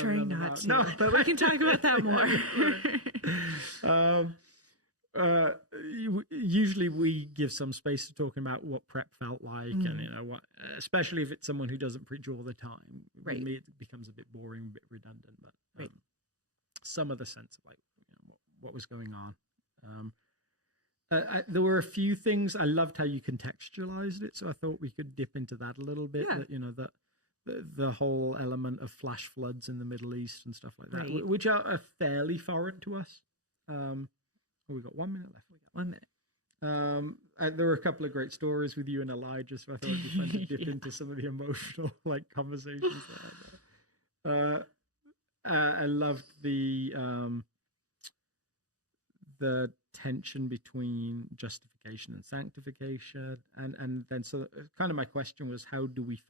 trying not to, but we can talk about that more. Usually we give some space to talking about what prep felt like, and what, especially if it's someone who doesn't preach all the time. Right. For me, it becomes a bit boring, a bit redundant. But some of the sense of like what was going on. There were a few things I loved how you contextualized it, so I thought we could dip into that a little bit. Yeah. That the whole element of flash floods in the Middle East and stuff like that, Right. which are fairly foreign to us. We've got 1 minute left. 1 minute. There were a couple of great stories with you and Elijah, so I thought it'd be fun to dip into some of the emotional conversations there. I loved the tension between justification and sanctification, and then so kind of my question was, how do we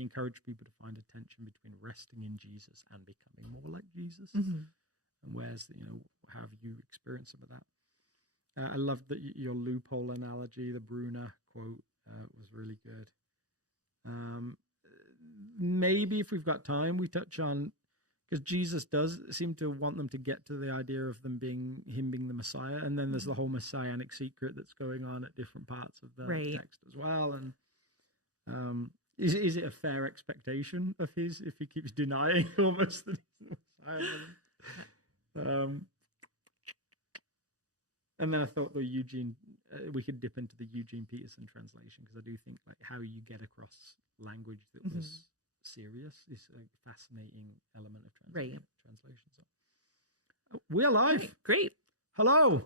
encourage people to find a tension between resting in Jesus and becoming more like Jesus? Mm-hmm. And how have you experienced some of that? I loved that your loophole analogy, the Bruner quote, was really good. Maybe if we've got time, we touch on, because Jesus does seem to want them to get to the idea of him being the Messiah, and then there's the whole messianic secret that's going on at different parts of the text as well. And is it a fair expectation of his if he keeps denying almost that he's the Messiah? And then I thought we could dip into the Eugene Peterson translation, because I do think like how you get across language that was serious is a fascinating element of translation. So, we're live. Great. Hello.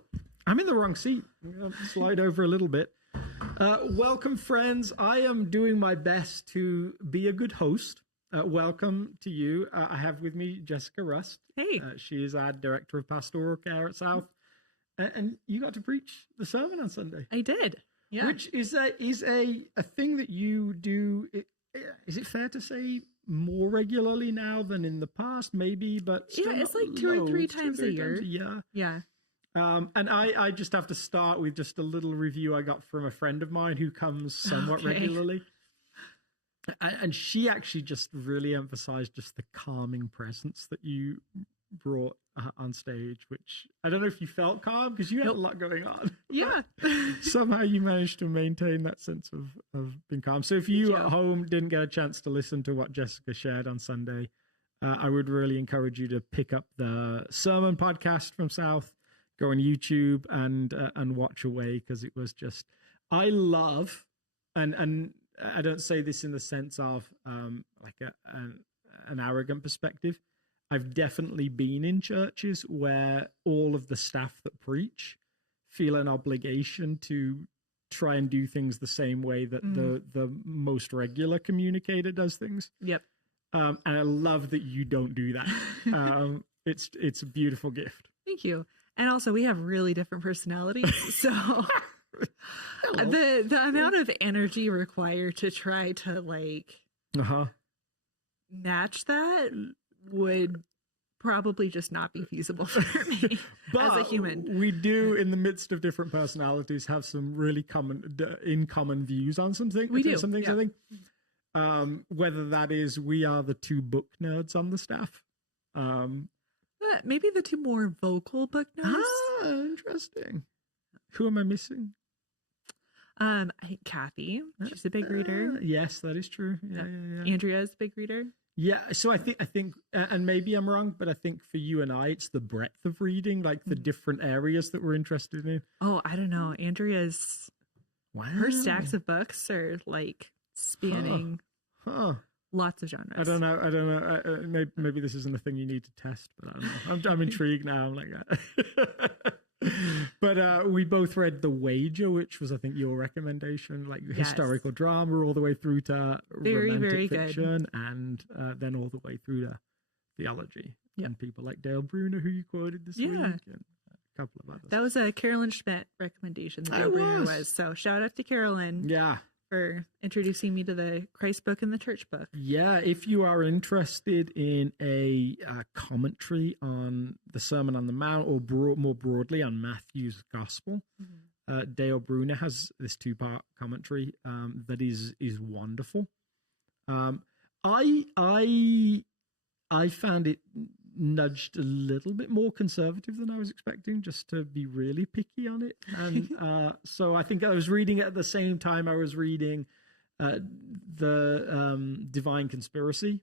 I'm in the wrong seat. I'm going to slide over a little bit. Welcome, friends. I am doing my best to be a good host. Welcome to you. I have with me Jessica Rust. Hey. She is our Director of Pastoral Care at South. And you got to preach the sermon on Sunday. I did. Yeah. Which is a thing that you do. Is it fair to say more regularly now than in the past? Maybe, but still it's like 2 or 3 times a year. Yeah. And I just have to start with just a little review I got from a friend of mine who comes somewhat regularly. And she actually just really emphasized just the calming presence that you brought on stage, which I don't know if you felt calm because you had a lot going on. Yeah. Somehow you managed to maintain that sense of being calm. So if you at home didn't get a chance to listen to what Jessica shared on Sunday, I would really encourage you to pick up the sermon podcast from South, go on YouTube and watch away, because it was just, I love, and I don't say this in the sense of like an arrogant perspective. I've definitely been in churches where all of the staff that preach feel an obligation to try and do things the same way that the most regular communicator does things. Yep. And I love that you don't do that. It's a beautiful gift. Thank you. And also, we have really different personalities, so the amount of energy required to try to match that would probably just not be feasible for me as a human. We do, in the midst of different personalities, have some really in common views on something. We do. Some things, I think. Whether that is we are the 2 book nerds on the staff. Maybe the 2 more vocal book nerds. Ah, interesting. Who am I missing? I think Kathy. She's a big reader. Yes, that is true. Yeah. Andrea is a big reader. Yeah, so I think, and maybe I'm wrong, but I think for you and I, it's the breadth of reading, like the different areas that we're interested in. Oh, I don't know. Andrea's, her stacks of books are like spanning lots of genres. I don't know. Maybe this isn't a thing you need to test, but I don't know. I'm intrigued now. I'm like, but we both read The Wager, which was, I think, your recommendation, like historical drama all the way through to romantic fiction, and then all the way through to theology. And people like Dale Bruner, who you quoted this week, and a couple of others. That was a Carolyn Schmidt recommendation that Dale Bruner was. So shout out to Carolyn. Yeah. For introducing me to the Christ book and the church book. Yeah, if you are interested in a commentary on the Sermon on the Mount, or more broadly on Matthew's Gospel, Dale Bruner has this 2-part commentary that is wonderful. I I found it nudged a little bit more conservative than I was expecting, just to be really picky on it. And so I think I was reading it at the same time I was reading the Divine Conspiracy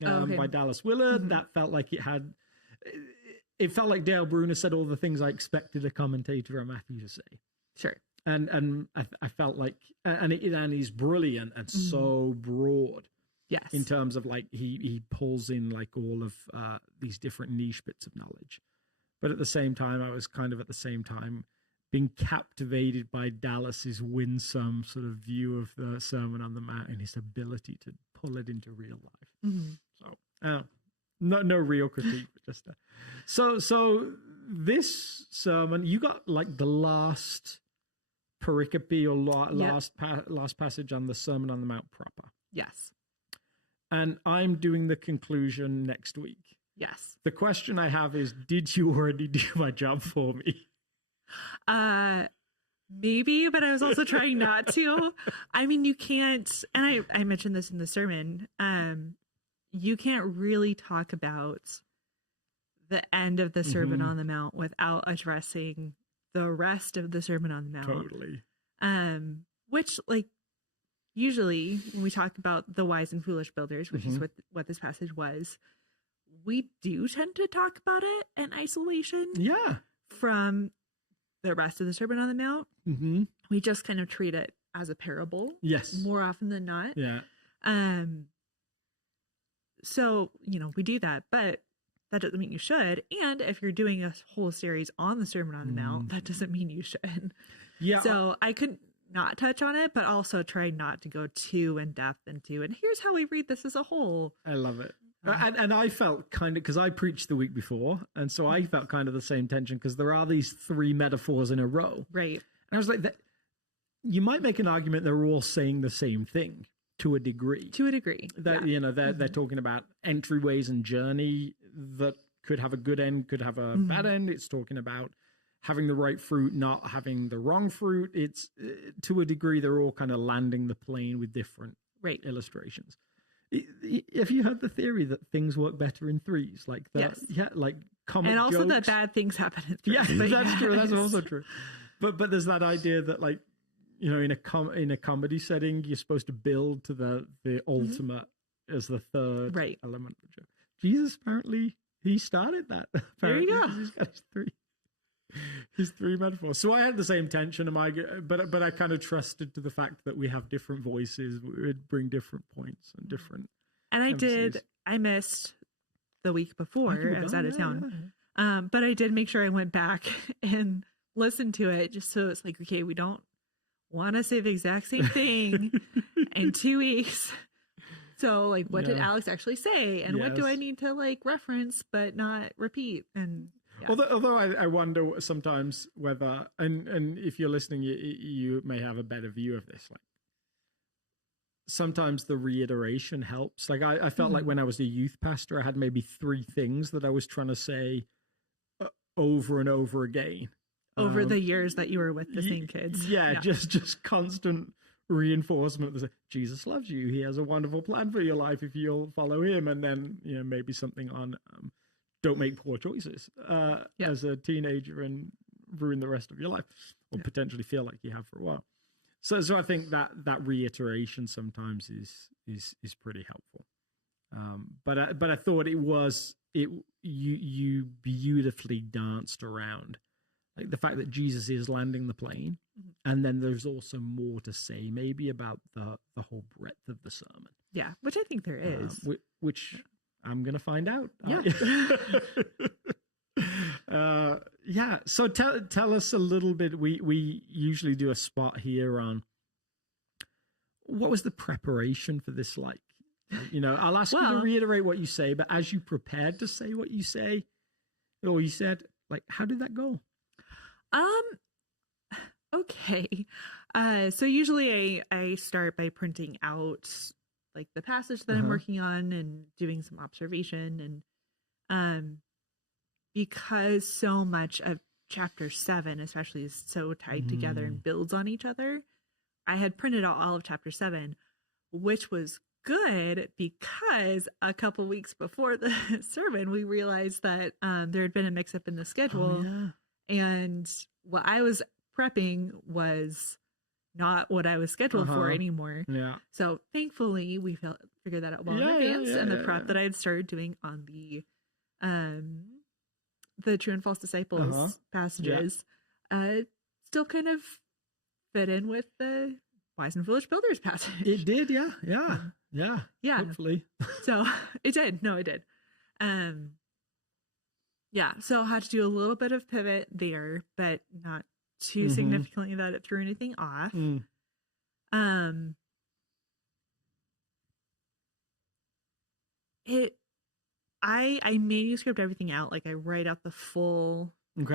by Dallas Willard. That felt like it felt like Dale Bruner said all the things I expected a commentator on Matthew to say. Sure. And I felt like, and he's brilliant and so broad. Yes. In terms of like, he pulls in like all of these different niche bits of knowledge. But at the same time, I was kind of at the same time being captivated by Dallas's winsome sort of view of the Sermon on the Mount and his ability to pull it into real life. So, no real critique, but just so this sermon, you got like the last pericope or last passage on the Sermon on the Mount proper. Yes. And I'm doing the conclusion next week. Yes. The question I have is, did you already do my job for me? Maybe, but I was also trying not to. I mean, you can't, and I mentioned this in the sermon, you can't really talk about the end of the Sermon on the Mount without addressing the rest of the Sermon on the Mount. Totally. Which, like, usually when we talk about the wise and foolish builders, which is what this passage was, we do tend to talk about it in isolation. Yeah. From the rest of the Sermon on the Mount. We just kind of treat it as a parable. Yes. More often than not. Yeah. So, we do that, but that doesn't mean you should. And if you're doing a whole series on the Sermon on the Mount, that doesn't mean you should. Yeah. So I could not touch on it, but also try not to go too in depth into, and here's how we read this as a whole. I love it. And I felt kind of, because I preached the week before, and so I felt kind of the same tension, because there are these three metaphors in a row. Right. And I was like, you might make an argument they're all saying the same thing to a degree. To a degree. That, they're talking about entryways and journey that could have a good end, could have a bad end. It's talking about having the right fruit, not having the wrong fruit. It's, to a degree, they're all kind of landing the plane with different illustrations. Have you heard the theory that things work better in threes? Like that, like comic and also jokes. that bad things happen in threes. Yeah, that's true. That's also true. But there's that idea that, like, in a comedy setting, you're supposed to build to the ultimate as the third element of the joke. Jesus apparently he started that. There you go. He's got his three metaphors. So I had the same tension. But I kind of trusted to the fact that we have different voices. We would bring different points and different. And I missed the week before. I was out of town. Yeah. But I did make sure I went back and listened to it, just so it's like, okay, we don't want to say the exact same thing in 2 weeks. So, like, what did Alex actually say? And what do I need to, like, reference but not repeat? And although I wonder sometimes whether, and if you're listening, you may have a better view of this. Like, sometimes the reiteration helps. Like, I felt like when I was a youth pastor, I had maybe three things that I was trying to say over and over again. Over the years that you were with the same kids. Yeah. Just constant reinforcement. Jesus loves you. He has a wonderful plan for your life if you'll follow him. And then, maybe something on don't make poor choices as a teenager and ruin the rest of your life, or potentially feel like you have for a while. So I think that reiteration sometimes is pretty helpful. But I thought you beautifully danced around, like, the fact that Jesus is landing the plane, and then there's also more to say, maybe about the whole breadth of the sermon. Yeah, which I think there is. Which I'm going to find out. Yeah. So tell us a little bit. We usually do a spot here on what was the preparation for this like? I'll ask you to reiterate what you say, but as you prepared to say what you say, or you said, like, how did that go? Okay. So usually I start by printing out, like, the passage that I'm working on and doing some observation. And because so much of chapter 7 especially is so tied together and builds on each other, I had printed out all of chapter 7, which was good because a couple weeks before the sermon, we realized that there had been a mix-up in the schedule. Oh, yeah. And what I was prepping was not what I was scheduled for anymore. Yeah. So thankfully, we figured that out well in advance. And the prep that I had started doing on the True and False Disciples passages still kind of fit in with the Wise and Foolish Builders passage. It did, yeah. Hopefully. So it did. No, it did. Yeah. So I had to do a little bit of pivot there, but not too significantly that it threw anything off. I manuscript everything out. Like I write out the full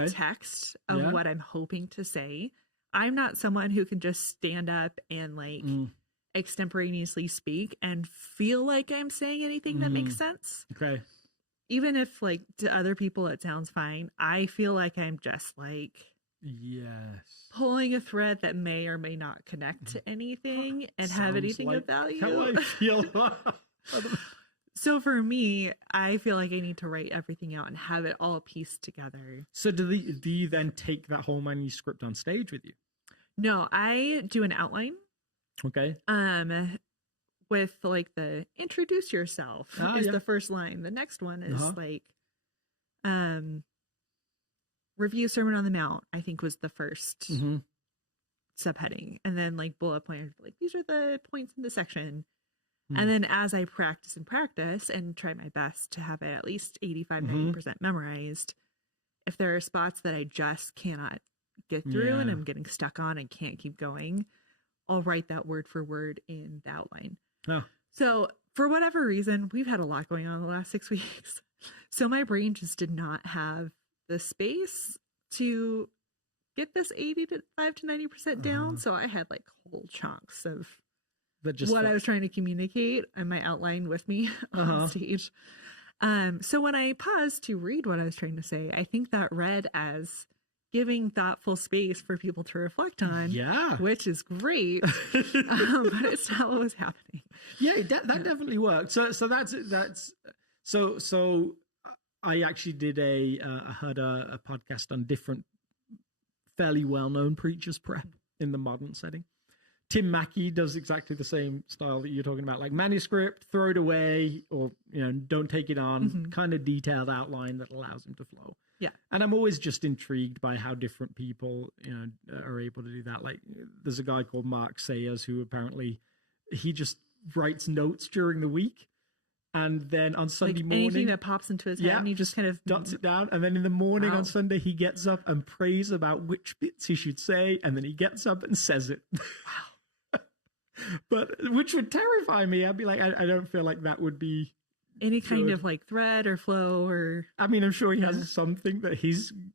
text of what I'm hoping to say. I'm not someone who can just stand up and like extemporaneously speak and feel like I'm saying anything that makes sense. Okay. Even if like to other people it sounds fine, I feel like I'm just like pulling a thread that may or may not connect to anything and have anything of value. How I feel. So for me, I feel like I need to write everything out and have it all pieced together. So do you then take that whole manuscript on stage with you? No, I do an outline. Okay. With like the introduce yourself is the first line. The next one is like review Sermon on the Mount, I think was the first subheading. And then like bullet points, like these are the points in the section. And then as I practice and try my best to have it at least 85-90% memorized, if there are spots that I just cannot get through and I'm getting stuck on and can't keep going, I'll write that word for word in the outline. Oh. So for whatever reason, we've had a lot going on the last 6 weeks. So my brain just did not have the space to get this 85 to 90% down. So I had like whole chunks of what I was trying to communicate and my outline with me on stage. So when I paused to read what I was trying to say, I think that read as giving thoughtful space for people to reflect on, which is great. But it's not what was happening. Yeah, that definitely worked. So I actually did I heard a podcast on different fairly well-known preachers prep in the modern setting. Tim Mackey does exactly the same style that you're talking about, like manuscript, throw it away, or don't take it on, kind of detailed outline that allows him to flow. Yeah. And I'm always just intrigued by how different people, are able to do that. Like there's a guy called Mark Sayers who apparently he just writes notes during the week. And then on Sunday morning, anything that pops into his head, and he just kind of dots it down. And then in the morning on Sunday, he gets up and prays about which bits he should say. And then he gets up and says it. Wow. But which would terrify me. I'd be like, I don't feel like that would be any kind of like thread or flow or. I mean, I'm sure he has something that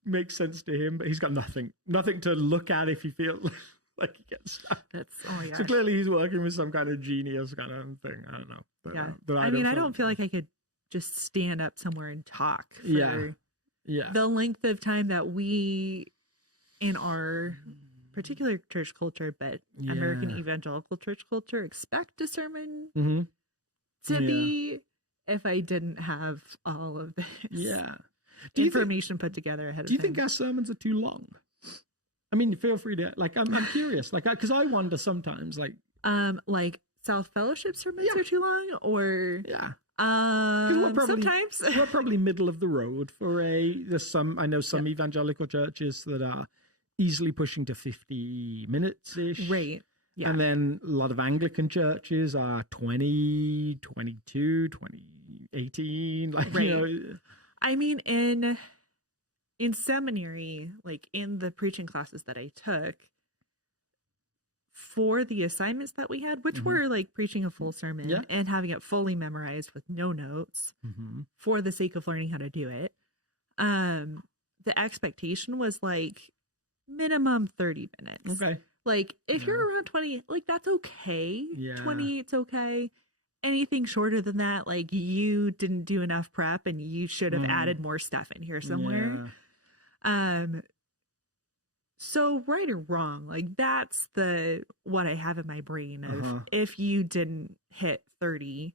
makes sense to him, but he's got nothing to look at if he feels like he gets stuck. So clearly he's working with some kind of genius kind of thing. I don't know. But, I don't feel like I could just stand up somewhere and talk for the length of time that we in our particular church culture, but American evangelical church culture expect a sermon to be if I didn't have all of this information put together ahead of time. Do you think our sermons are too long? I mean, feel free to, like, I'm curious, like, because I wonder sometimes, like South Fellowship sermons are too long, or sometimes we're probably middle of the road for there's some evangelical churches that are easily pushing to 50 minutes ish, right? Yeah. And then a lot of Anglican churches are 20, 22, 20, 18, like, I mean, in seminary, like in the preaching classes that I took, for the assignments that we had, which were like preaching a full sermon and having it fully memorized with no notes for the sake of learning how to do it, the expectation was like minimum 30 minutes. Okay. Like if you're around 20, like that's okay. 20, it's okay. Anything shorter than that, like you didn't do enough prep and you should have added more stuff in here somewhere. So right or wrong, like that's what I have in my brain of if you didn't hit 30,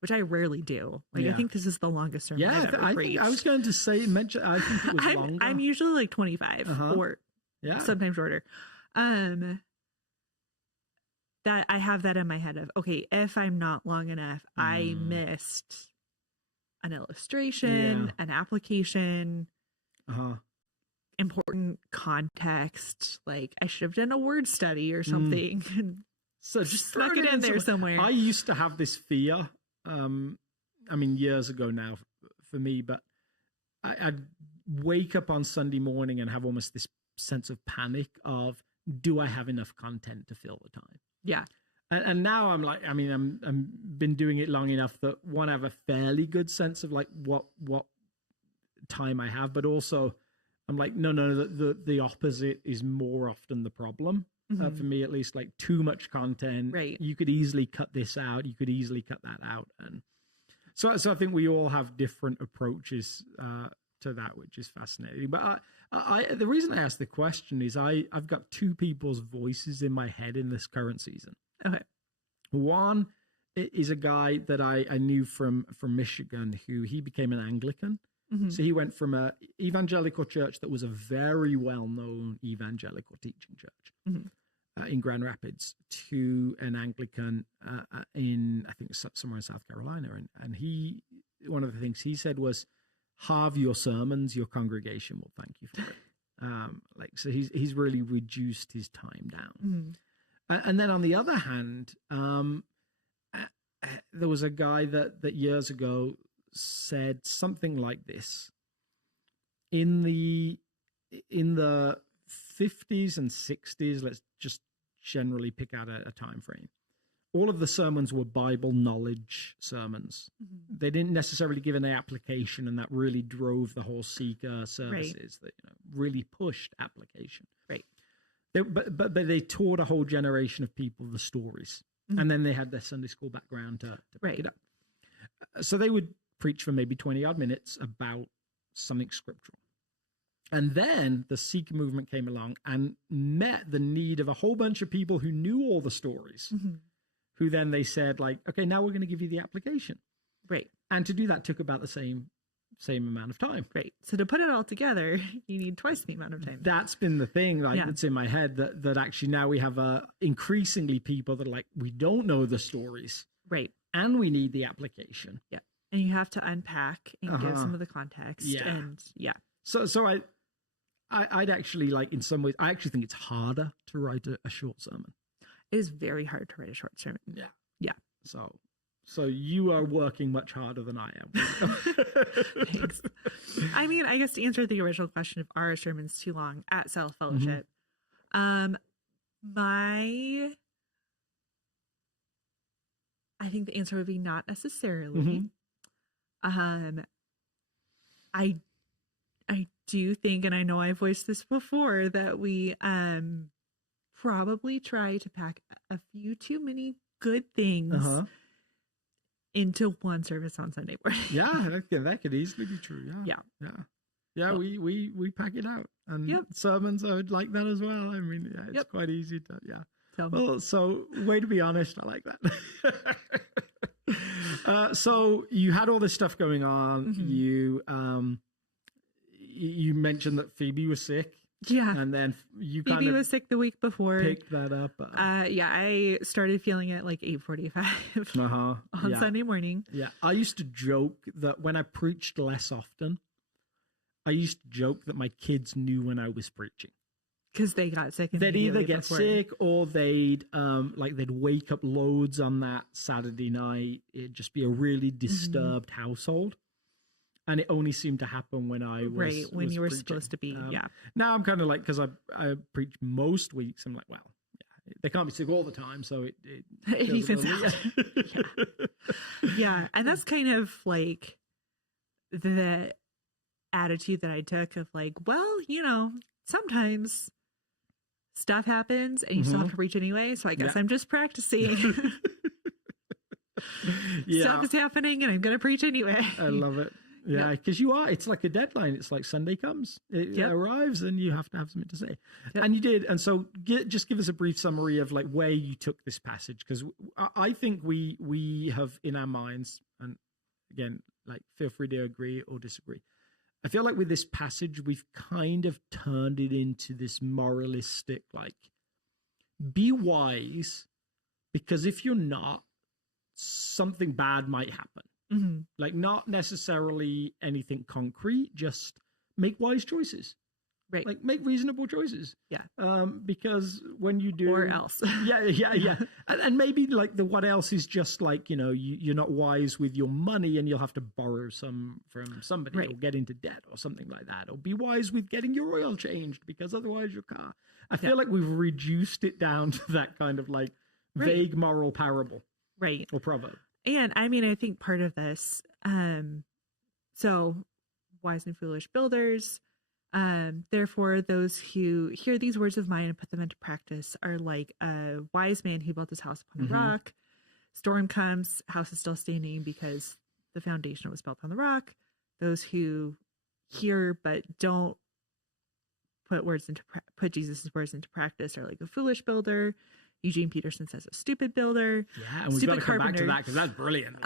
which I rarely do. Like I think this is the longest sermon I've ever preached. I was going to say, I think it was longer. I'm usually like 25 or sometimes shorter. That I have that in my head of, okay, if I'm not long enough, I missed an illustration, an application, important context. Like I should have done a word study or something. So just snuck it in there somewhere. I used to have this fear. I mean, years ago now for me, but I'd wake up on Sunday morning and have almost this sense of panic of, do I have enough content to fill the time? Yeah. And now I'm like, I mean, I'm been doing it long enough that one, I have a fairly good sense of like what time I have, but also I'm like, no, the opposite is more often the problem. For me, at least, like too much content. Right. You could easily cut this out. You could easily cut that out. And so I think we all have different approaches to that, which is fascinating. But the reason I asked the question is I've got two people's voices in my head in this current season. Okay. One is a guy that I knew from Michigan who he became an Anglican. So he went from a evangelical church that was a very well-known evangelical teaching church in Grand Rapids to an Anglican in, I think, somewhere in South Carolina. And he, one of the things he said was, halve your sermons, your congregation will thank you for it. So he's really reduced his time down. And then on the other hand, there was a guy that years ago said something like this: in the 50s and 60s, let's just generally pick out a time frame, all of the sermons were Bible knowledge sermons. They didn't necessarily give any application, and that really drove the whole seeker services that really pushed application. Right. But they taught a whole generation of people the stories, and then they had their Sunday school background to pick it up. So they would preach for maybe 20 odd minutes about something scriptural. And then the seeker movement came along and met the need of a whole bunch of people who knew all the stories, who then they said, like, okay, now we're going to give you the application. Right. And to do that took about the same amount of time. Right. So to put it all together, you need twice the amount of time. That's been the thing, like, that's in my head, that actually now we have increasingly people that are like, we don't know the stories. Right. And we need the application. Yeah. And you have to unpack and give some of the context. Yeah. And So I'd actually, like, in some ways, I actually think it's harder to write a short sermon. It is very hard to write a short sermon. Yeah. Yeah. So you are working much harder than I am. Thanks. I mean, I guess to answer the original question of are sermons too long at Self Fellowship, I think the answer would be not necessarily. I do think, and I know I voiced this before, that we probably try to pack a few too many good things into one service on Sunday morning. that could easily be true. Yeah. We pack it out, and sermons I would like that as well. I mean, it's quite easy to Well, so way to be honest, I like that. So you had all this stuff going on. You mentioned that Phoebe was sick. Yeah. And then Phoebe was sick the week before. Picked that up. I started feeling it like 8:45 on Sunday morning. Yeah. I used to joke that when I preached less often, I used to joke that my kids knew when I was preaching. Because they got sick. They'd either get sick or they'd wake up loads on that Saturday night. It'd just be a really disturbed household. And it only seemed to happen when I was when you were preaching. supposed to be. Now I'm kind of like, because I preach most weeks, I'm like, well, they can't be sick all the time, so it evens out. Yeah, and that's kind of like the attitude that I took of like, well, sometimes stuff happens and you still have to preach anyway, so I guess I'm just practicing. Stuff is happening and I'm going to preach anyway. I love it. Yeah, because it's like a deadline. It's like Sunday comes, it arrives, and you have to have something to say. Yep. And you did. And so just give us a brief summary of like where you took this passage, because I think we have in our minds, and again, like feel free to agree or disagree. I feel like with this passage, we've kind of turned it into this moralistic, like, be wise, because if you're not, something bad might happen. Mm-hmm. Like, not necessarily anything concrete, just make wise choices. Right. Like, make reasonable choices. Yeah. Because when you do... Or else. Yeah. And maybe, like, the what else is just, like, you know, you're not wise with your money and you'll have to borrow some from somebody, right, or get into debt or something like that. Or be wise with getting your oil changed, because otherwise your car... I feel like we've reduced it down to that kind of, like, vague moral parable. Right. Or proverb. And I mean, I think part of this, so wise and foolish builders, therefore those who hear these words of mine and put them into practice are like a wise man who built his house upon a rock. Storm comes, house is still standing because the foundation was built on the rock. Those who hear but don't put Jesus' words into practice are like a foolish builder. Eugene Peterson says a stupid builder. Yeah, and we've got to come back to that because that's brilliant.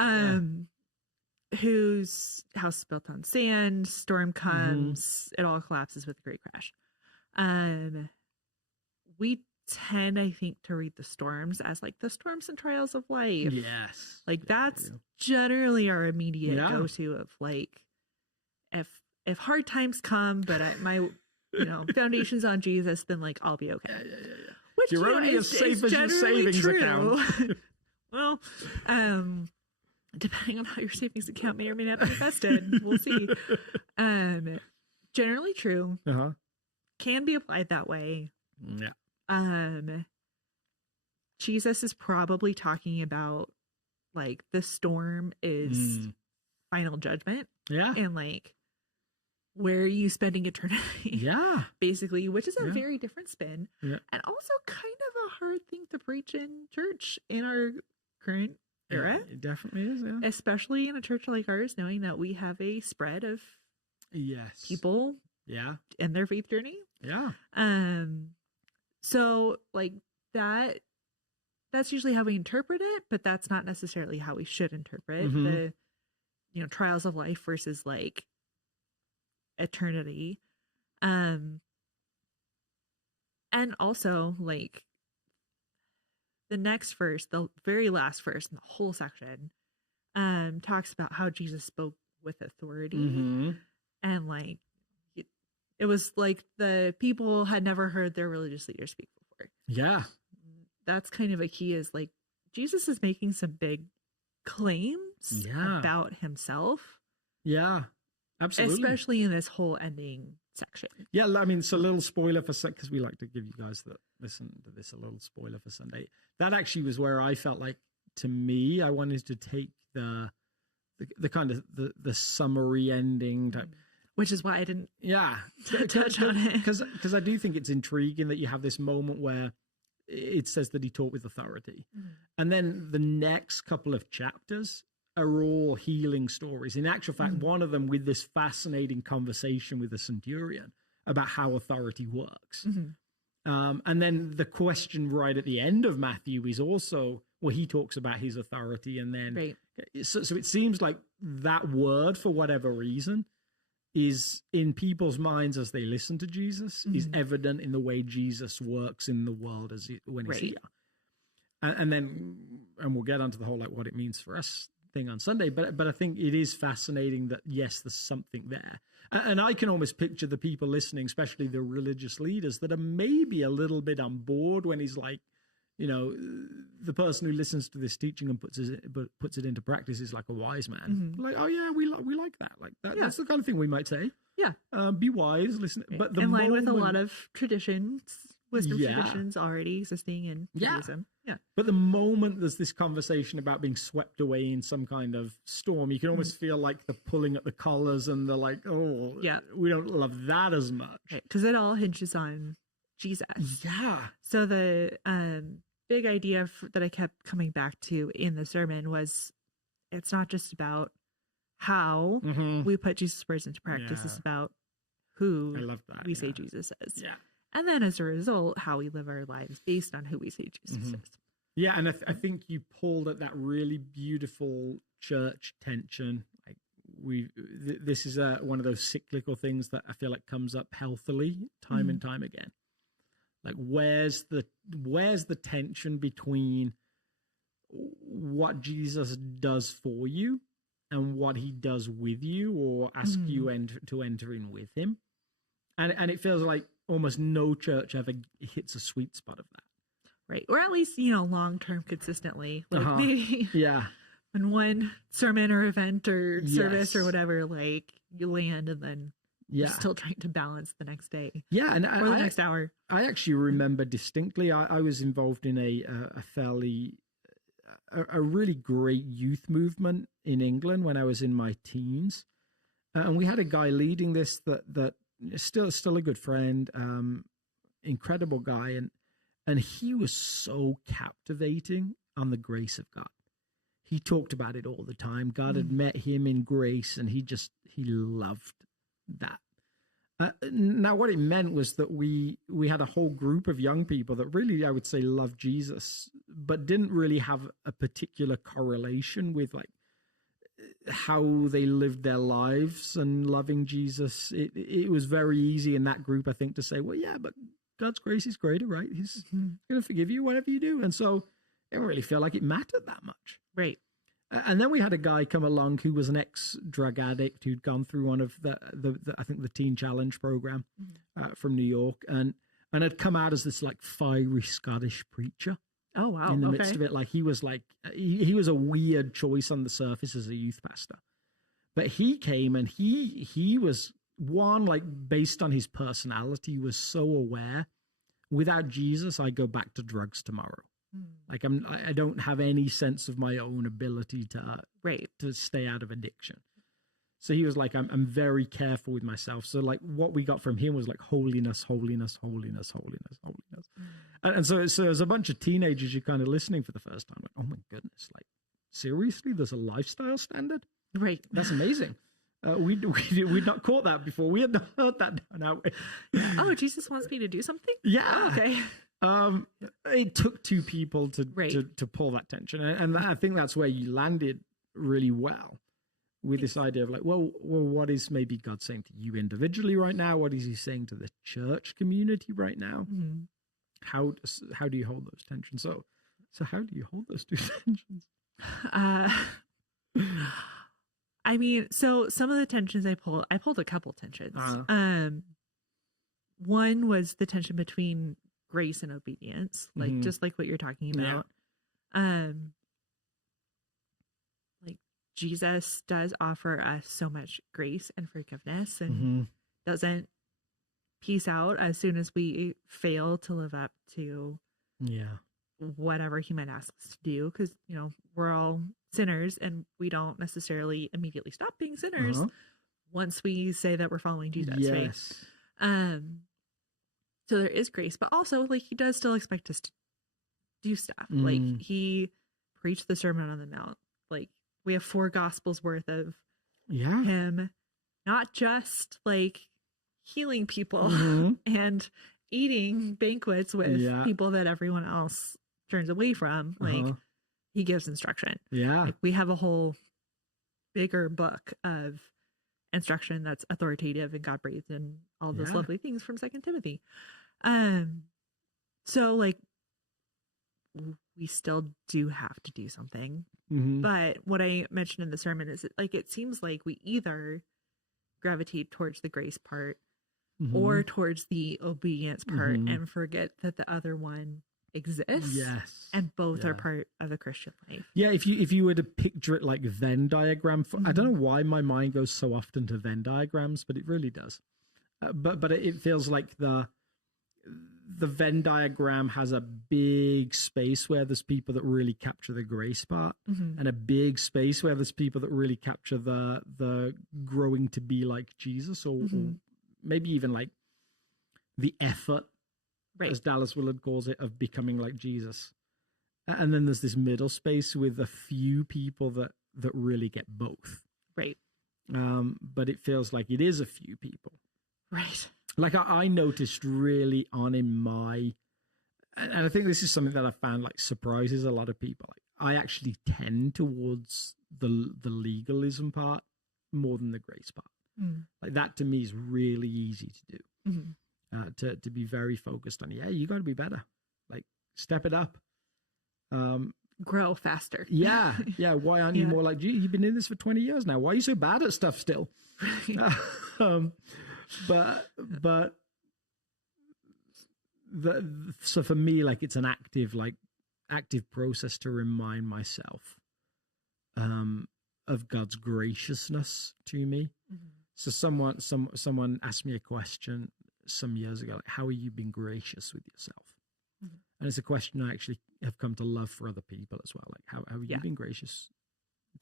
Whose house is built on sand, storm comes, it all collapses with a great crash. We tend, I think, to read the storms as like the storms and trials of life. Yes. Like that's generally our immediate go-to of like, if hard times come, but my foundation's on Jesus, then like I'll be okay. Yeah. Which, you're only as safe as your savings account. Well, depending on how your savings account may or may not be invested, we'll see. Generally true. Can be applied that way. Yeah. Jesus is probably talking about like the storm is final judgment. Yeah. And like, where are you spending eternity? Yeah. Basically, which is a very different spin. Yeah. And also kind of a hard thing to preach in church in our current era. It definitely is, yeah. Especially in a church like ours, knowing that we have a spread of people in their faith journey. Yeah. So like that's usually how we interpret it, but that's not necessarily how we should interpret the trials of life versus like eternity. And also like the next verse, the very last verse in the whole section, talks about how Jesus spoke with authority. And like it was like the people had never heard their religious leaders speak before. Yeah. That's kind of a key, is like Jesus is making some big claims about himself. Yeah. Absolutely. Especially in this whole ending section. Yeah, I mean, it's a little spoiler for, because we like to give you guys that listen to this a little spoiler for Sunday. That actually was where I felt like, to me, I wanted to take the kind of the summary ending type. Which is why I didn't touch on it. Because I do think it's intriguing that you have this moment where it says that he taught with authority. And then the next couple of chapters are all healing stories. In actual fact, one of them with this fascinating conversation with the centurion about how authority works. And then the question right at the end of Matthew is also, well, he talks about his authority. And then, so it seems like that word, for whatever reason, is in people's minds as they listen to Jesus, is evident in the way Jesus works in the world when he's here. And we'll get onto the whole, like, what it means for us thing on Sunday, but I think it is fascinating that yes, there's something there, and I can almost picture the people listening, especially the religious leaders, that are maybe a little bit on board when he's like, the person who listens to this teaching and puts it into practice is like a wise man. Like, oh yeah, we like that. Like that, that's the kind of thing we might say. Yeah, be wise, listen. But in line with a lot of traditions. Wisdom traditions already existing in Judaism. Yeah. But the moment there's this conversation about being swept away in some kind of storm, you can almost feel like the pulling at the collars and they're like, oh, we don't love that as much. Because it all hinges on Jesus. Yeah. So the big idea that I kept coming back to in the sermon was, it's not just about how we put Jesus' words into practice. It's about who I love that. we say Jesus is. Yeah. And then as a result, how we live our lives based on who we say Jesus is. Yeah, and I think you pulled at that really beautiful church tension. Like this is one of those cyclical things that I feel like comes up healthily time and time again. Like where's the tension between what Jesus does for you and what he does with you, or ask you to enter in with him? And it feels like almost no church ever hits a sweet spot of that. Right. Or at least, long-term consistently. Like maybe in one sermon or event or service or whatever, like you land and then you're still trying to balance the next day. Yeah. And or the next hour. I actually remember distinctly, I was involved in a really great youth movement in England when I was in my teens. And we had a guy leading this that is still a good friend, incredible guy. And he was so captivating on the grace of God. He talked about it all the time. God had met him in grace, and he loved that. Now, what it meant was that we had a whole group of young people that really, I would say, loved Jesus, but didn't really have a particular correlation with like how they lived their lives and loving Jesus. It was very easy in that group, I think, to say, well, yeah, but God's grace is greater, right? He's going to forgive you whatever you do. And so it didn't really feel like it mattered that much. Right. And then we had a guy come along who was an ex-drug addict who'd gone through one of the I think the Teen Challenge program from New York, and had come out as this like fiery Scottish preacher. Oh, wow. In the midst of it, like he was a weird choice on the surface as a youth pastor. But he came and he was one, like based on his personality, was so aware. Without Jesus, I go back to drugs tomorrow. Like I don't have any sense of my own ability to stay out of addiction. So he was like, I'm very careful with myself. So like what we got from him was like holiness, holiness, holiness, holiness, holiness. And so as a bunch of teenagers, you're kind of listening for the first time, like, oh my goodness, like seriously, there's a lifestyle standard? Right. That's amazing. We'd not caught that before. We had not heard that down our way. Oh, Jesus wants me to do something? Yeah. Oh, okay. It took two people to pull that tension. And I think that's where you landed really well with this idea of like, well, what is maybe God saying to you individually right now? What is he saying to the church community right now? How do you hold those tensions? So how do you hold those two tensions? I mean, so some of the tensions I pulled a couple tensions. One was the tension between grace and obedience, like just like what you're talking about. Like Jesus does offer us so much grace and forgiveness, and doesn't peace out as soon as we fail to live up to whatever he might ask us to do, because we're all sinners and we don't necessarily immediately stop being sinners once we say that we're following Jesus, right? So there is grace, but also like he does still expect us to do stuff. Like he preached the Sermon on the Mount. Like we have 4 gospels worth of him, not just like healing people and eating banquets with people that everyone else turns away from. Like he gives instruction. Like we have a whole bigger book of instruction that's authoritative and God breathed and all those lovely things from 2 Timothy. So like we still do have to do something. But what I mentioned in the sermon is like it seems like we either gravitate towards the grace part or towards the obedience part and forget that the other one exists. And both are part of the Christian life. If you were to picture it like Venn diagram, I don't know why my mind goes so often to Venn diagrams, but it really does. But it feels like the Venn diagram has a big space where there's people that really capture the grace part, and a big space where there's people that really capture the growing to be like Jesus, or maybe even like the effort, as Dallas Willard calls it, of becoming like Jesus. And then there's this middle space with a few people that really get both. Right. but it feels like it is a few people. Right. Like I noticed really on in my, and I think this is something that I found like surprises a lot of people. Like, I actually tend towards the legalism part more than the grace part. Like that to me is really easy to do. To be very focused on, you got to be better. Like step it up. Grow faster. Yeah. Why aren't you more like, gee, you've been in this for 20 years now. Why are you so bad at stuff still? But so for me, like it's an active process to remind myself of God's graciousness to me. So someone asked me a question some years ago, like, how are you being gracious with yourself? And it's a question I actually have come to love for other people as well. Like, how have you been gracious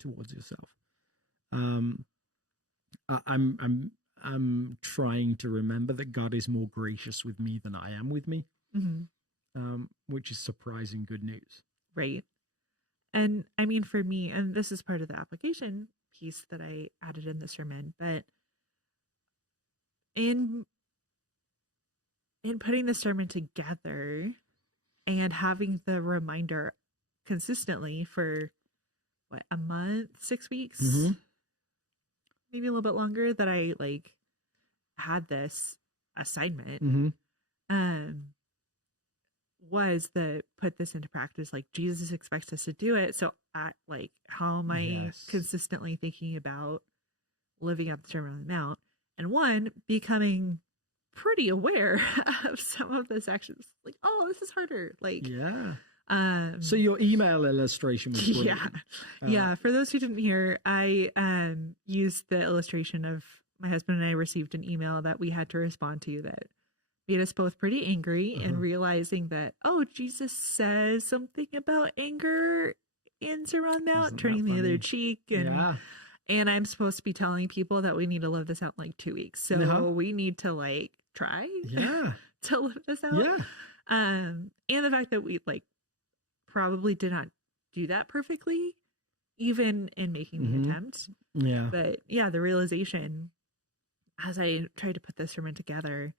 towards yourself? I'm trying to remember that God is more gracious with me than I am with me, which is surprising good news. Right. And I mean, for me, and this is part of the application piece that I added in the sermon, but in putting the sermon together and having the reminder consistently for a month, 6 weeks, maybe a little bit longer, that I like had this assignment, was the put this into practice. Like Jesus expects us to do it. So how am I consistently thinking about living out the Sermon on the Mount? And one, becoming pretty aware of some of the sections. Like, oh, this is harder. Like, so your email illustration was brilliant. Yeah. For those who didn't hear, I used the illustration of my husband and I received an email that we had to respond to that made us both pretty angry, and realizing that, oh, Jesus says something about anger in Sermon on the Mount, turning the other cheek. And I'm supposed to be telling people that we need to live this out in like 2 weeks. So we need to like try to live this out. And the fact that we like probably did not do that perfectly, even in making the attempt. But the realization as I tried to put this sermon together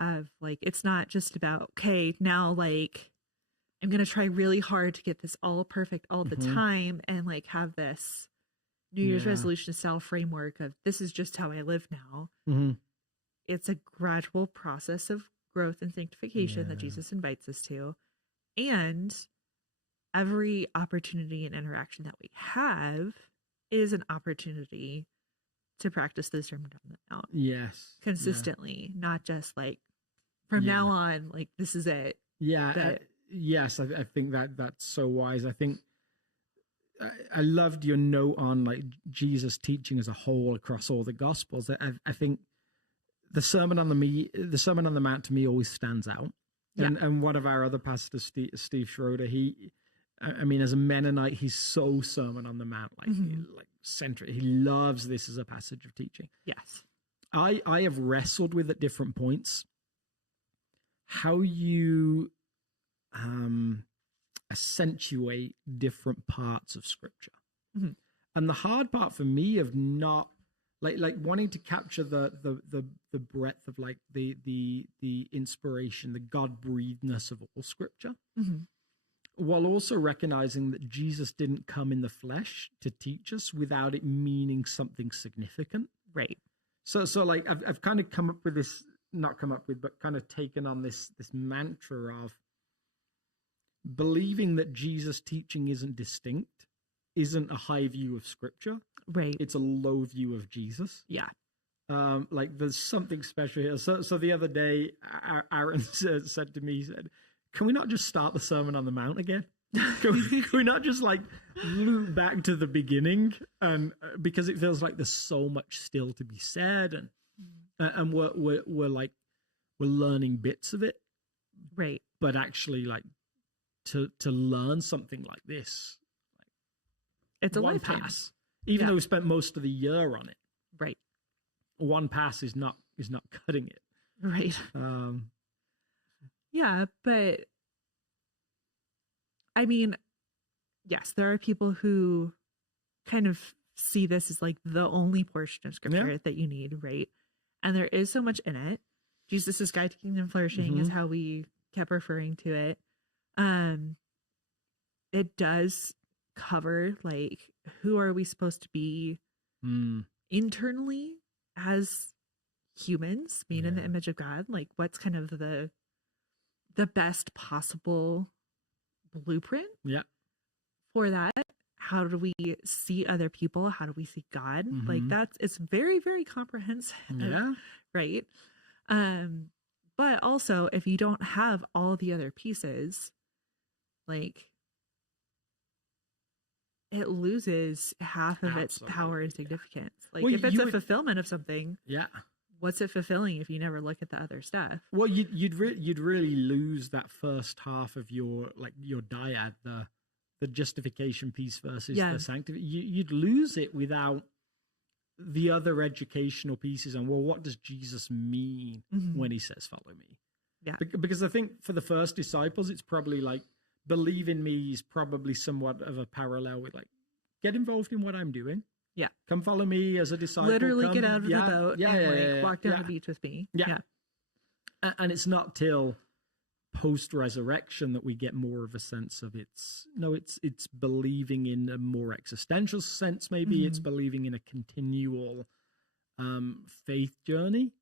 of like, it's not just about, okay, now like I'm going to try really hard to get this all perfect all the time and like have this New Year's resolution style framework of this is just how I live now. It's a gradual process of growth and sanctification that Jesus invites us to. And every opportunity and interaction that we have is an opportunity to practice the Sermon on the Mount. Consistently, not just like from now on, like this is it. I think that's so wise. I think I loved your note on like Jesus teaching as a whole across all the Gospels. I think the Sermon on the Mount to me always stands out. And one of our other pastors, Steve Schroeder, I mean, as a Mennonite, he's so Sermon on the Mount, like centric. He loves this as a passage of teaching. I have wrestled with at different points how you accentuate different parts of Scripture, and the hard part for me of not like wanting to capture the breadth of like the inspiration, the God breathedness of all Scripture. While also recognizing that Jesus didn't come in the flesh to teach us without it meaning something significant. Right. So like I've kind of come up with this, not come up with, but kind of taken on this mantra of believing that Jesus' teaching isn't distinct, isn't a high view of Scripture. Right. It's a low view of Jesus. Like there's something special here. So the other day, Aaron said to me, he said, can we not just start the Sermon on the Mount again? Can we not just like loop back to the beginning? And because it feels like there's so much still to be said, and we're learning bits of it, right? But actually, like to learn something like this, it's a one lifetime. pass. Even though we spent most of the year on it, right? One pass is not cutting it, right? Yeah, but I mean, yes, there are people who kind of see this as like the only portion of scripture that you need, right? And there is so much in it. Jesus' guide to kingdom flourishing is how we kept referring to it. It does cover like who are we supposed to be internally as humans, being in the image of God, like what's kind of the best possible blueprint for that. How do we see other people? How do we see God? Like it's very, very comprehensive, right? But also if you don't have all the other pieces, like it loses half of its power and significance. Like if it's a fulfillment of something, what's it fulfilling if you never look at the other stuff? Well, you'd really lose that first half of your dyad, the justification piece versus the sanctification. You'd lose it without the other educational pieces. And well, what does Jesus mean when he says, "Follow me"? Yeah, because I think for the first disciples, it's probably like believe in me is probably somewhat of a parallel with like get involved in what I'm doing. Yeah, come follow me as a disciple. Literally get out of the boat and walk down the beach with me. Yeah. And it's not till post-resurrection that we get more of a sense of it's believing in a more existential sense. Maybe it's believing in a continual faith journey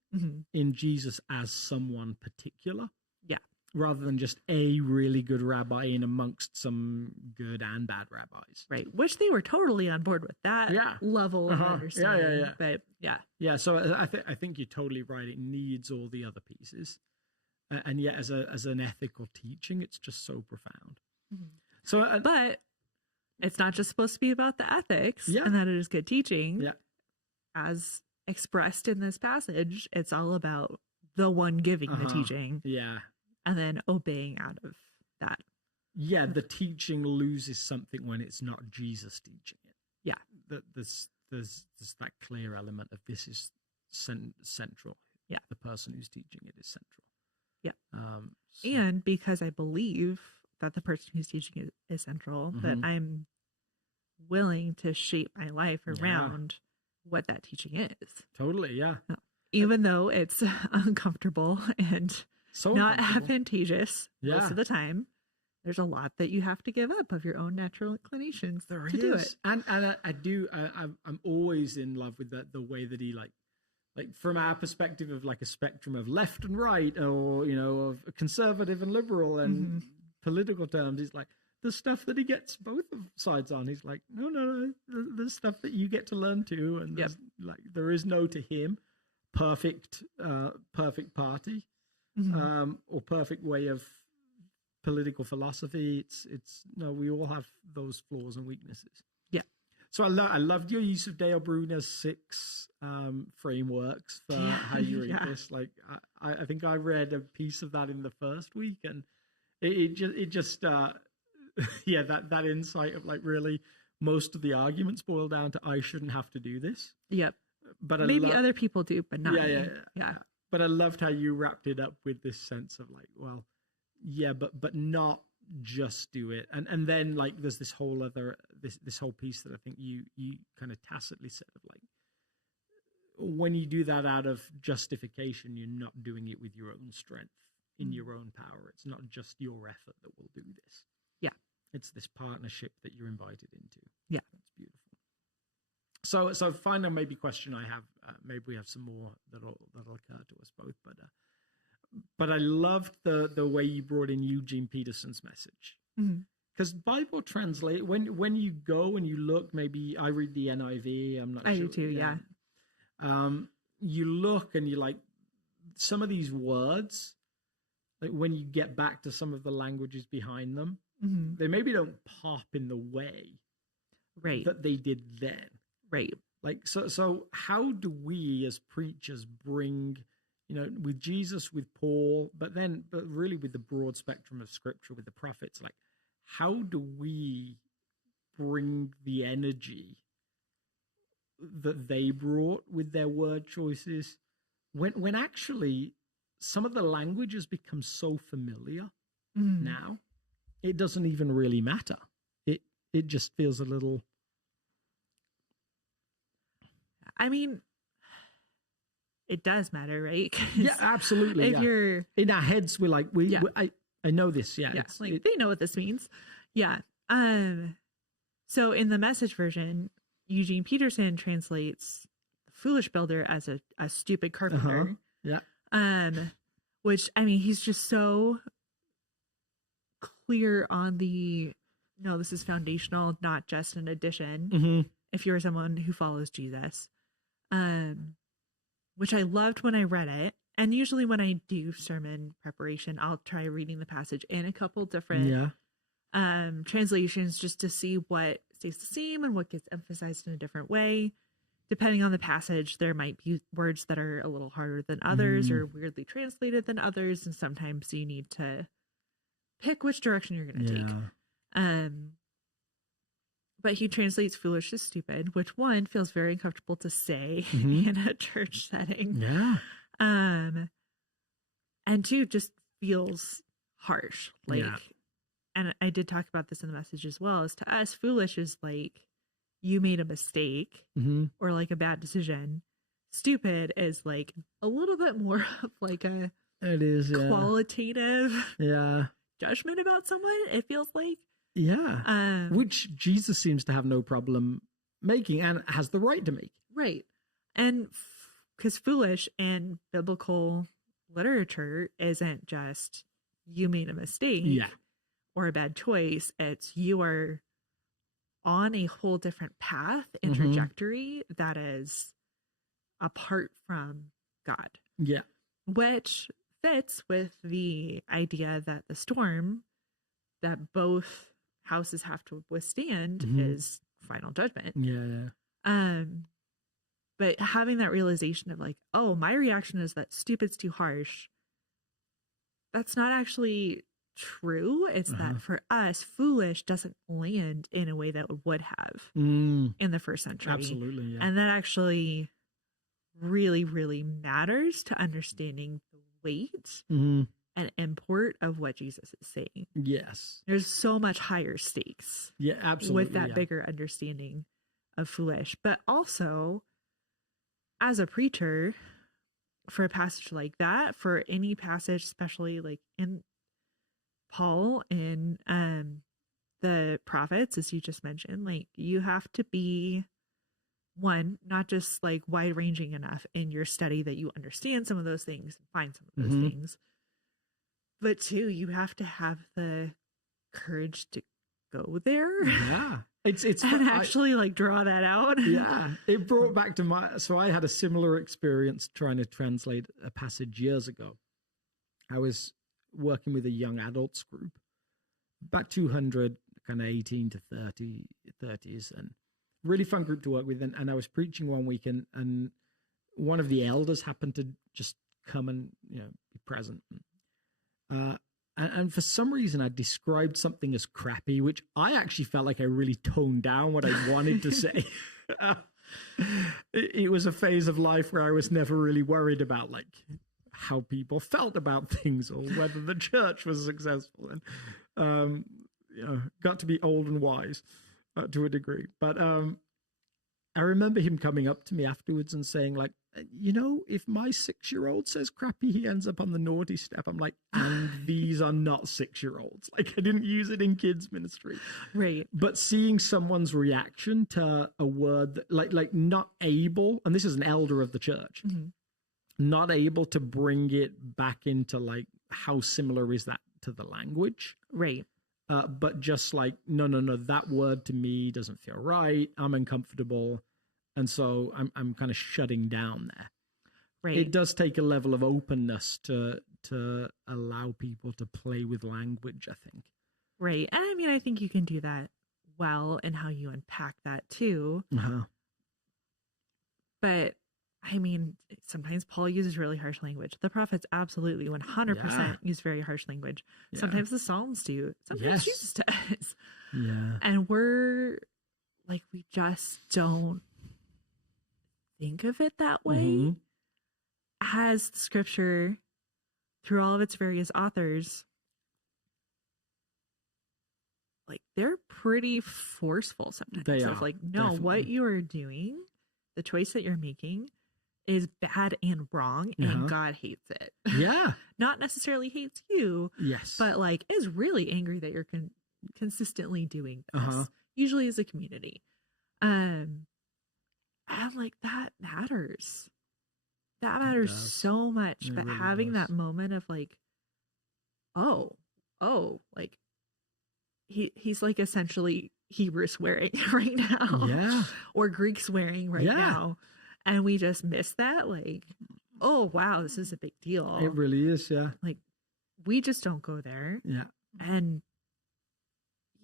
in Jesus as someone particular. Yeah. Rather than just a really good rabbi in amongst some good and bad rabbis. Right. Which they were totally on board with that level of understanding. But yeah. So I think you're totally right. It needs all the other pieces. And yet as an ethical teaching, it's just so profound. So, but it's not just supposed to be about the ethics and that it is good teaching. Yeah. As expressed in this passage, it's all about the one giving the teaching. Yeah. And then obeying out of that. Yeah, the teaching loses something when it's not Jesus teaching it. Yeah. There's that clear element of this is central. Yeah. The person who's teaching it is central. Yeah. And because I believe that the person who's teaching it is central, that I'm willing to shape my life around what that teaching is. Totally, yeah. Even though it's uncomfortable and not advantageous most of the time, there's a lot that you have to give up of your own natural inclinations to do it. And I'm always in love with the way that he like from our perspective of like a spectrum of left and right, or of conservative and liberal and political terms, he's like the stuff that he gets both sides on. He's like, no, there's stuff that you get to learn too, and there is no to him perfect party or perfect way of political philosophy. It's no, we all have those flaws and weaknesses. Yeah. So I loved your use of Dale Bruner's 6 frameworks for how you read this. Like I think I read a piece of that in the first week, and it just that insight of like really most of the arguments boil down to I shouldn't have to do this. Yep. But maybe other people do, but not me. Yeah. But I loved how you wrapped it up with this sense of like, well, yeah, but not just do it, and then like there's this whole other this whole piece that I think you kind of tacitly said of like when you do that out of justification, you're not doing it with your own strength in your own power. It's not just your effort that will do this. Yeah, it's this partnership that you're invited into. Yeah, that's beautiful. So final maybe question I have, maybe we have some more that'll occur to us both, but I loved the way you brought in Eugene Peterson's message. Because Bible translate, when you go and you look, maybe I read the NIV, I'm not sure. I do too, yeah. You look and you like, some of these words, like when you get back to some of the languages behind them, they maybe don't pop in the way that they did then. Right. Like, so how do we as preachers bring, with Jesus, with Paul, but really with the broad spectrum of scripture, with the prophets, like how do we bring the energy that they brought with their word choices when actually some of the language has become so familiar now, it doesn't even really matter. It just feels a little I mean, it does matter, right? Yeah, absolutely. If you're in our heads, we're like, I know this. Yeah. Yeah. Like they know what this means. Yeah. So in the Message version, Eugene Peterson translates foolish builder as a stupid carpenter. Yeah. Which, I mean, he's just so clear on no, this is foundational, not just an addition. If you're someone who follows Jesus, which I loved when I read it. And usually when I do sermon preparation, I'll try reading the passage in a couple different translations just to see what stays the same and what gets emphasized in a different way. Depending on the passage, there might be words that are a little harder than others or weirdly translated than others. And sometimes you need to pick which direction you're going to take. But he translates foolish as stupid, which one feels very uncomfortable to say in a church setting. Yeah. And two, just feels harsh. Like, and I did talk about this in the Message as well, is to us, foolish is like you made a mistake or like a bad decision. Stupid is like a little bit more of like a qualitative judgment about someone, it feels like. Yeah. Which Jesus seems to have no problem making and has the right to make. Right. And because foolish in biblical literature isn't just you made a mistake or a bad choice. It's you are on a whole different path and trajectory that is apart from God. Yeah. Which fits with the idea that the storm that both houses have to withstand is final judgment. Yeah. But having that realization of like, oh, my reaction is that stupid's too harsh. That's not actually true. It's that for us, foolish doesn't land in a way that it would have in the first century. Absolutely. Yeah. And that actually really, really matters to understanding the weight and import of what Jesus is saying. Yes. There's so much higher stakes. Yeah, absolutely. With that bigger understanding of foolish. But also, as a preacher, for a passage like that, for any passage, especially like in Paul and the prophets, as you just mentioned, like you have to be one, not just like wide ranging enough in your study that you understand some of those things and find some of those things. But two, you have to have the courage to go there. Yeah. It's and actually like draw that out. Yeah. It brought back to so I had a similar experience trying to translate a passage years ago. I was working with a young adults group, about 200, kind of 18 to 30s, and really fun group to work with. And I was preaching one week and one of the elders happened to just come and, be present. And for some reason, I described something as crappy, which I actually felt like I really toned down what I wanted to say. It was a phase of life where I was never really worried about like how people felt about things or whether the church was successful, and got to be old and wise to a degree. But I remember him coming up to me afterwards and saying like, if my 6-year-old says crappy, he ends up on the naughty step. I'm like, and these are not 6-year-olds. Like, I didn't use it in kids ministry. Right. But seeing someone's reaction to a word that, like not able, and this is an elder of the church, not able to bring it back into like, how similar is that to the language? Right. But just like, no, that word to me doesn't feel right. I'm uncomfortable. And so I'm kind of shutting down there. Right. It does take a level of openness to allow people to play with language, I think. Right. And I mean, I think you can do that well in how you unpack that too. But I mean, sometimes Paul uses really harsh language. The prophets absolutely 100% use very harsh language. Yeah. Sometimes the Psalms do. Sometimes Jesus does. Yeah. And we're like, we just don't think of it that way. As scripture, through all of its various authors, like they're pretty forceful sometimes. They of are, like, no, definitely. what you are doing the choice that you're making is bad and wrong, and God hates it. Yeah. Not necessarily hates you. Yes. But like is really angry that you're consistently doing this, usually as a community. And like that matters. That matters so much. But really having that moment of like, oh, like he's like essentially Hebrew swearing right now. Yeah. Or Greek swearing right now. And we just miss that. Like, oh wow, this is a big deal. It really is, yeah. Like we just don't go there. Yeah. And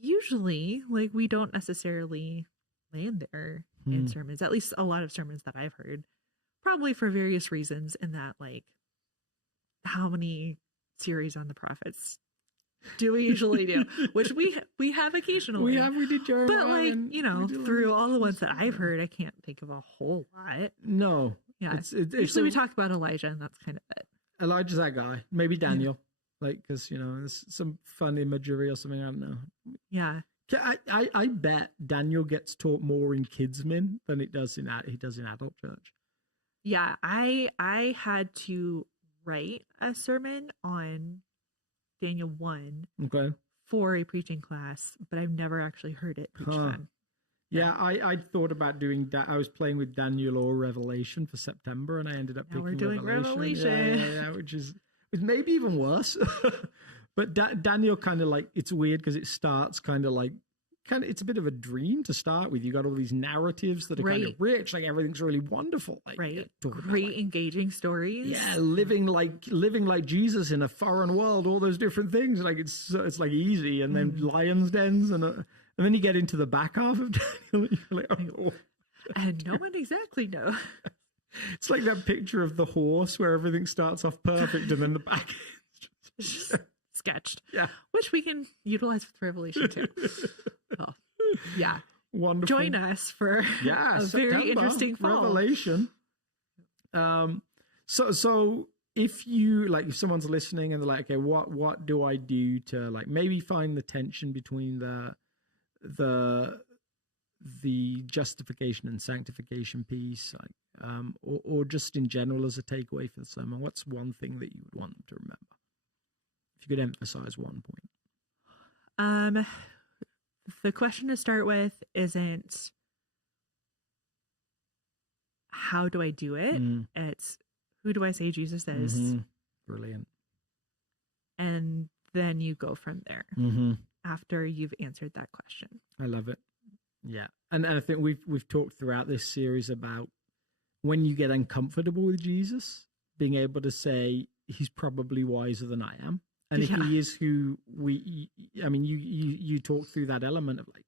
usually, like, we don't necessarily land there in sermons, at least a lot of sermons that I've heard, probably for various reasons, in that, like, how many series on the prophets do we usually do? Which we have occasionally. We did Jeremiah. But, like, you know, through all the ones that I've heard, I can't think of a whole lot. No. Yeah. Usually we talk about Elijah, and that's kind of it. Elijah's that guy. Maybe Daniel. Like, because, you know, there's some fun imagery or something, I don't know. Yeah. I bet Daniel gets taught more in kids' min than he does in adult church. Yeah, I had to write a sermon on Daniel 1 for a preaching class, but I've never actually heard it preached on. Yeah, I thought about doing that. I was playing with Daniel or Revelation for September, and I ended up picking we're doing Revelation. Yeah, which is maybe even worse. But Daniel kind of like, it's weird because it starts kind of it's a bit of a dream to start with. You got all these narratives that are kind of rich, like everything's really wonderful. Like, great engaging stories. Yeah, living like Jesus in a foreign world, all those different things. Like it's like easy, and then lions' dens, and then you get into the back half of Daniel, and you're like, oh. And no one exactly knows. It's like that picture of the horse where everything starts off perfect, and then the back is just sketched. Yeah, which we can utilize with Revelation too. Well, yeah, wonderful. Join us for a very interesting fall. Revelation. So if you like, if someone's listening and they're like, okay, what do I do to like maybe find the tension between the justification and sanctification piece, like, or just in general as a takeaway for the sermon, what's one thing that you would want them to remember? If you could emphasize one point. The question to start with isn't how do I do it? It's who do I say Jesus is? Brilliant. And then you go from there after you've answered that question. I love it. Yeah. And I think we've talked throughout this series about when you get uncomfortable with Jesus, being able to say he's probably wiser than I am. And if he is who you talk through that element of like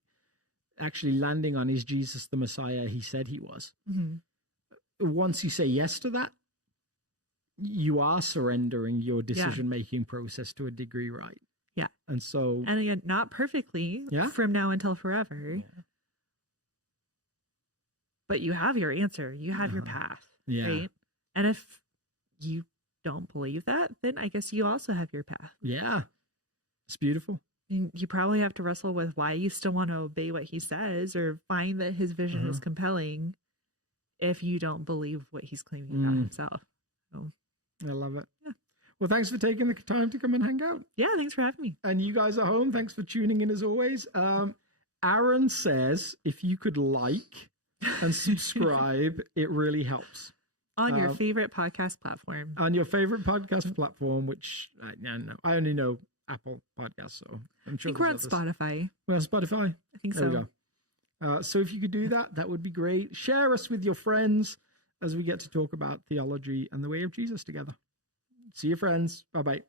actually landing on, is Jesus the Messiah he said he was? Once you say yes to that, you are surrendering your decision-making process to a degree, right? Yeah. And so... And again, not perfectly from now until forever. Yeah. But you have your answer. You have your path, right? And if you don't believe that, then I guess you also have your path. Yeah. It's beautiful. You probably have to wrestle with why you still want to obey what he says or find that his vision is compelling if you don't believe what he's claiming about himself. So, I love it. Yeah. Well, thanks for taking the time to come and hang out. Yeah, thanks for having me. And you guys at home, thanks for tuning in as always. Aaron says if you could like and subscribe, it really helps. On your favorite podcast platform. On your favorite podcast platform, which I only know Apple Podcasts, so I'm sure we're on Spotify. We're on Spotify? I think so. There we go. So if you could do that, that would be great. Share us with your friends as we get to talk about theology and the way of Jesus together. See you, friends. Bye-bye.